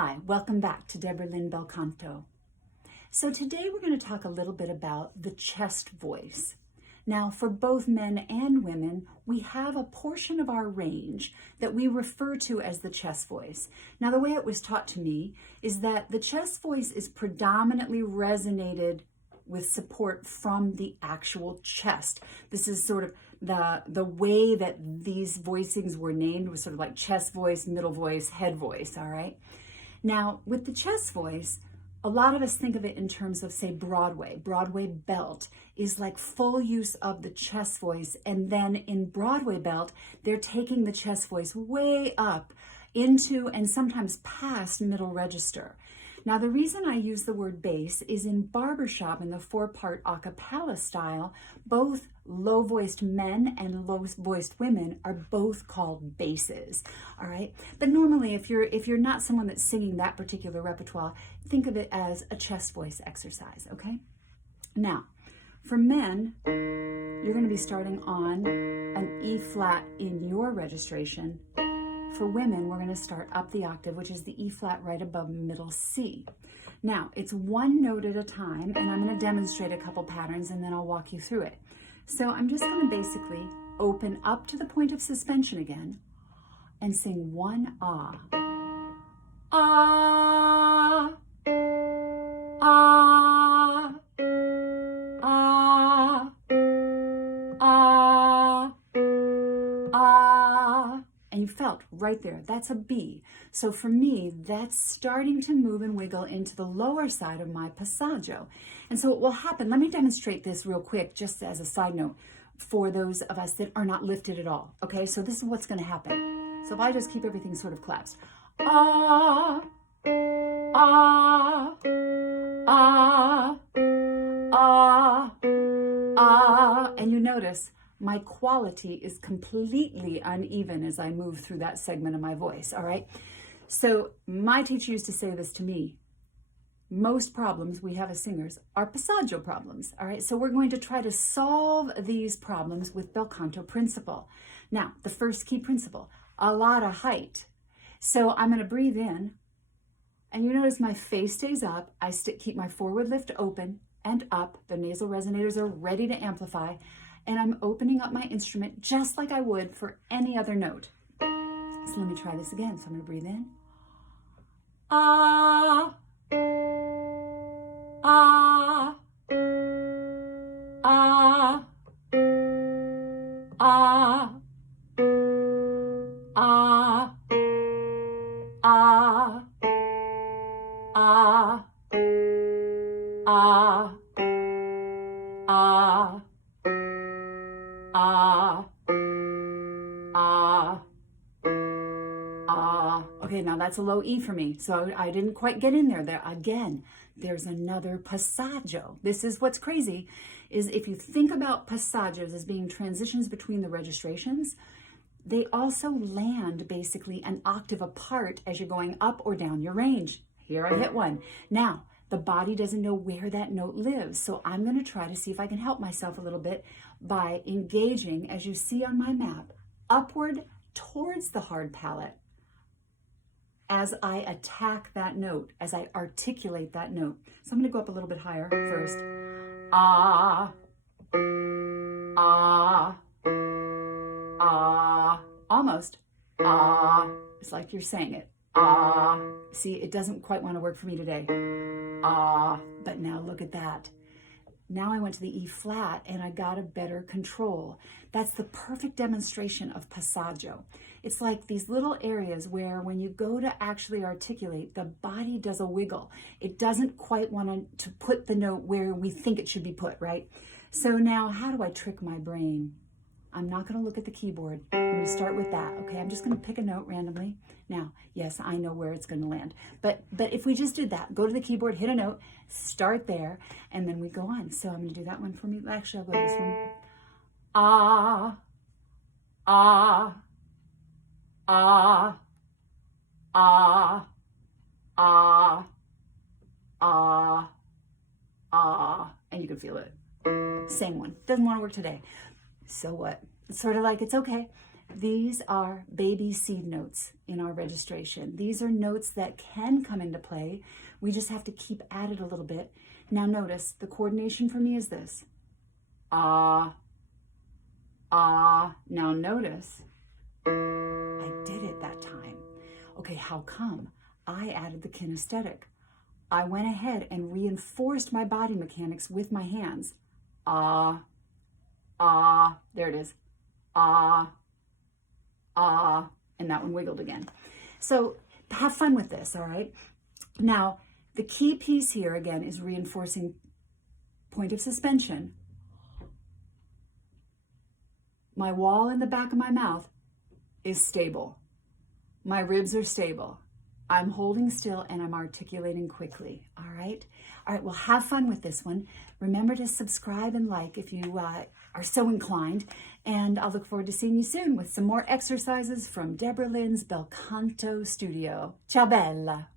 Hi, welcome back to Debra Lynn Bel Canto. So today we're going to talk a little bit about the chest voice. Now, for both men and women, we have a portion of our range that we refer to as the chest voice. Now, the way it was taught to me is that the chest voice is predominantly resonated with support from the actual chest. This is sort of the way that these voicings were named was sort of like chest voice, middle voice, head voice, all right? Now, with the chest voice, a lot of us think of it in terms of, say, Broadway. Broadway belt is like full use of the chest voice. And then in Broadway belt, they're taking the chest voice way up into and sometimes past middle register. Now, the reason I use the word bass is in barbershop in the 4-part a cappella style, both low-voiced men and low-voiced women are both called basses, all right? But normally, if you're not someone that's singing that particular repertoire, think of it as a chest voice exercise, okay? Now, for men, you're going to be starting on an E flat in your registration. For women, we're going to start up the octave, which is the E flat right above middle C. Now, it's one note at a time, and I'm going to demonstrate a couple patterns, and then I'll walk you through it. So I'm just going to basically open up to the point of suspension again and sing one ah. Ah, ah, ah, ah, ah. And you felt right there, that's a B. So for me, that's starting to move and wiggle into the lower side of my passaggio. And so what will happen, let me demonstrate this real quick, just as a side note, for those of us that are not lifted at all, okay? So this is what's gonna happen. So if I just keep everything sort of collapsed. Ah, ah, ah, ah, ah, and you notice, my quality is completely uneven as I move through that segment of my voice, all right? So my teacher used to say this to me. Most problems we have as singers are passaggio problems, all right? So we're going to try to solve these problems with bel canto principle. Now, the first key principle, a lot of height. So I'm gonna breathe in, and you notice my face stays up. I keep my forward lift open and up. The nasal resonators are ready to amplify. And I'm opening up my instrument just like I would for any other note. So let me try this again. So I'm going to breathe in. Ah, ah, ah, ah, ah, ah, ah, ah, ah. Ah, ah, ah. Okay, now that's a low E for me, so I didn't quite get in there. Again, there's another passaggio. This is what's crazy, is if you think about passaggios as being transitions between the registrations, they also land basically an octave apart as you're going up or down your range. Here I hit one. Now, the body doesn't know where that note lives, so I'm going to try to see if I can help myself a little bit by engaging, as you see on my map, upward towards the hard palate as I attack that note, as I articulate that note. So I'm going to go up a little bit higher first. Ah, ah, ah, almost. Ah, it's like you're saying it. Ah, see, it doesn't quite want to work for me today. Ah, but now look at that. Now I went to the E flat and I got a better control. That's the perfect demonstration of passaggio. It's like these little areas where when you go to actually articulate, the body does a wiggle. It doesn't quite want to put the note where we think it should be put, right? So now how do I trick my brain? I'm not going to look at the keyboard. I'm going to start with that, okay? I'm just going to pick a note randomly. Now, yes, I know where it's going to land. But if we just did that, go to the keyboard, hit a note, start there, and then we go on. So I'm going to do that one for me. Actually, I'll go this one. Ah, ah, ah, ah, ah, ah, ah. And you can feel it. Same one. Doesn't want to work today. So what? It's sort of like, it's okay. These are baby seed notes in our registration. These are notes that can come into play. We just have to keep at it a little bit. Now notice, the coordination for me is this. Ah, ah. Now notice, I did it that time. Okay, how come? I added the kinesthetic. I went ahead and reinforced my body mechanics with my hands. Ah, ah, there it is. Ah, ah, and that one wiggled again. So have fun with this, all right? Now, the key piece here, again, is reinforcing point of suspension. My wall in the back of my mouth is stable. My ribs are stable. I'm holding still and I'm articulating quickly, all right? All right, well, have fun with this one. Remember to subscribe and like if you are so inclined, and I'll look forward to seeing you soon with some more exercises from Debra Lynn's Bel Canto Studio. Ciao bella!